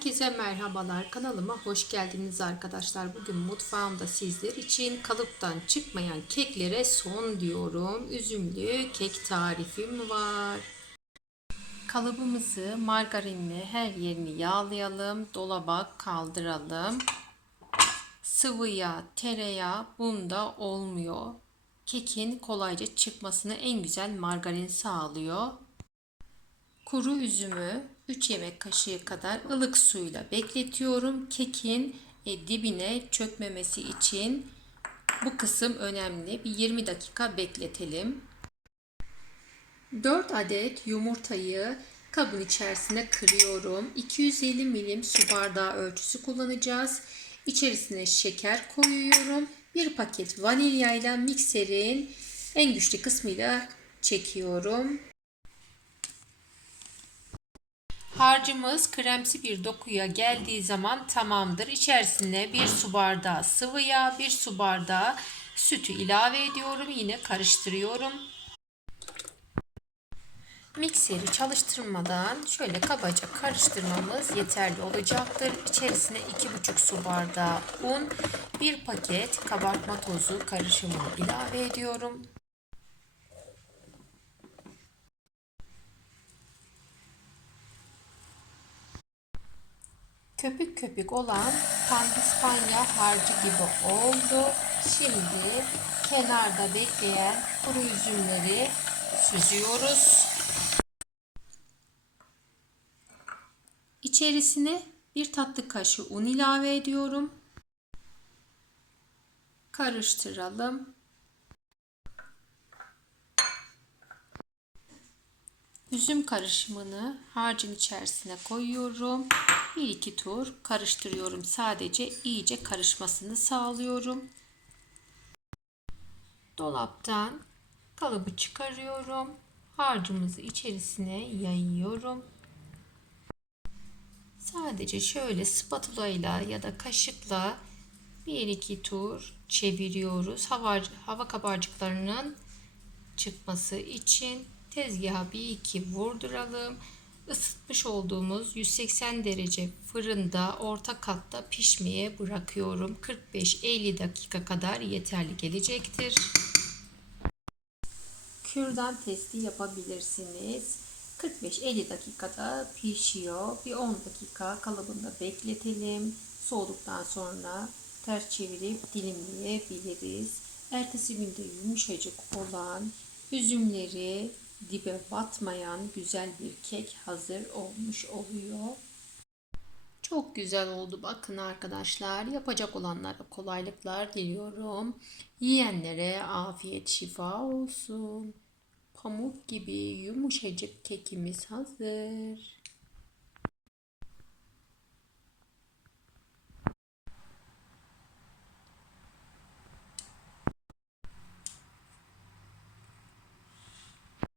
Herkese merhabalar. Kanalıma hoş geldiniz arkadaşlar. Bugün mutfağımda sizler için kalıptan çıkmayan keklere son diyorum. Üzümlü kek tarifim var. Kalıbımızı margarinle her yerini yağlayalım. Dolaba kaldıralım. Sıvı yağ, tereyağı bunda olmuyor. Kekin kolayca çıkmasını en güzel margarin sağlıyor. Kuru üzümü 3 yemek kaşığı kadar ılık suyla bekletiyorum. Kekin e, dibine çökmemesi için bu kısım önemli. Bir 20 dakika bekletelim. 4 adet yumurtayı kabın içerisine kırıyorum. 250 milim su bardağı ölçüsü kullanacağız. İçerisine şeker koyuyorum. Bir paket vanilya ile mikserin en güçlü kısmıyla çekiyorum. Harcımız kremsi bir dokuya geldiği zaman tamamdır. İçerisine bir su bardağı sıvı yağ, bir su bardağı sütü ilave ediyorum. Yine karıştırıyorum. Mikseri çalıştırmadan şöyle kabaca karıştırmamız yeterli olacaktır. İçerisine 2,5 su bardağı un, bir paket kabartma tozu karışımını ilave ediyorum. Köpük köpük olan pandispanya harcı gibi oldu. Şimdi kenarda bekleyen kuru üzümleri süzüyoruz. İçerisine bir tatlı kaşığı un ilave ediyorum. Karıştıralım. Üzüm karışımını harcın içerisine koyuyorum. Bir iki tur karıştırıyorum. Sadece iyice karışmasını sağlıyorum. Dolaptan kalıbı çıkarıyorum. Harcımızı içerisine yayıyorum. Sadece şöyle spatula ile ya da kaşıkla bir iki tur çeviriyoruz. Hava, hava kabarcıklarının çıkması için tezgaha bir iki vurduralım. Isıtmış olduğumuz 180 derece fırında orta katta pişmeye bırakıyorum. 45-50 dakika kadar yeterli gelecektir. Kürdan testi yapabilirsiniz. 45-50 dakikada pişiyor. Bir 10 dakika kalıbında bekletelim. Soğuduktan sonra ters çevirip dilimleyebiliriz. Ertesi günde yumuşacık olan üzümleri dibe batmayan güzel bir kek hazır olmuş oluyor. Çok güzel oldu bakın arkadaşlar. Yapacak olanlara kolaylıklar diliyorum. Yiyenlere afiyet şifa olsun. Pamuk gibi yumuşacık kekimiz hazır.